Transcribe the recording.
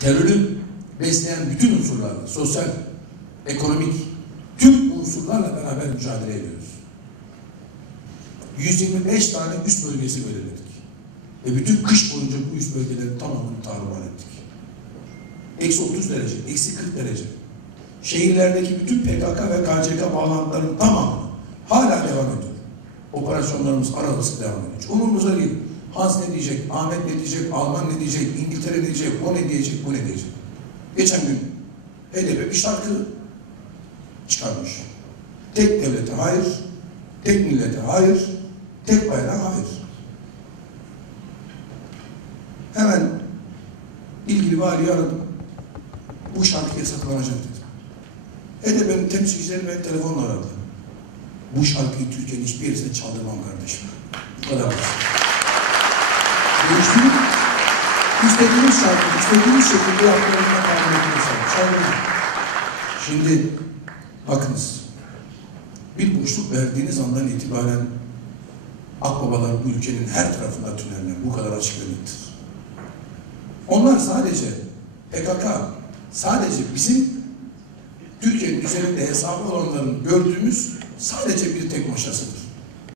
terörü besleyen bütün unsurlarla, sosyal, ekonomik, tüm unsurlarla beraber mücadele ediyoruz. 125 tane üst bölgesi belirledik. Ve bütün kış boyunca bu üst bölgelerin tamamını tarumar ettik. Eksi 30 derece, eksi 40 derece. Şehirlerdeki bütün PKK ve KCK bağlantılarının tamamı hala devam ediyor. Operasyonlarımız aralıksız devam ediyor. Hiç Umurumuzda değil. Hans ne diyecek, Ahmet ne diyecek, Alman ne diyecek, İngiltere ne diyecek, o ne diyecek, bu ne diyecek. Geçen gün HDP bir şarkı çıkarmış. Tek devlete hayır, tek millete hayır, tek bayrağa hayır. Hemen ilgili valiyi aradım. Bu şarkı yasaklanacak dedi. HDP'nin temsilcileri beni telefonla aradı. Bu şarkıyı Türkiye'nin hiçbir yerine çaldırmam kardeşim. Bu kadar basit. Değiştirip istediğiniz şarkı, istediğiniz şekilde yaptığınızda tahmin etmeniz Çaldırmam. Şimdi bakınız. Bir boşluk verdiğiniz andan itibaren akbabalar bu ülkenin her tarafında tüneller. Bu kadar açık nettir. Onlar sadece PKK, sadece bizim Türkiye'nin üzerinde hesabı olanların gördüğümüz sadece bir tek maşasıdır.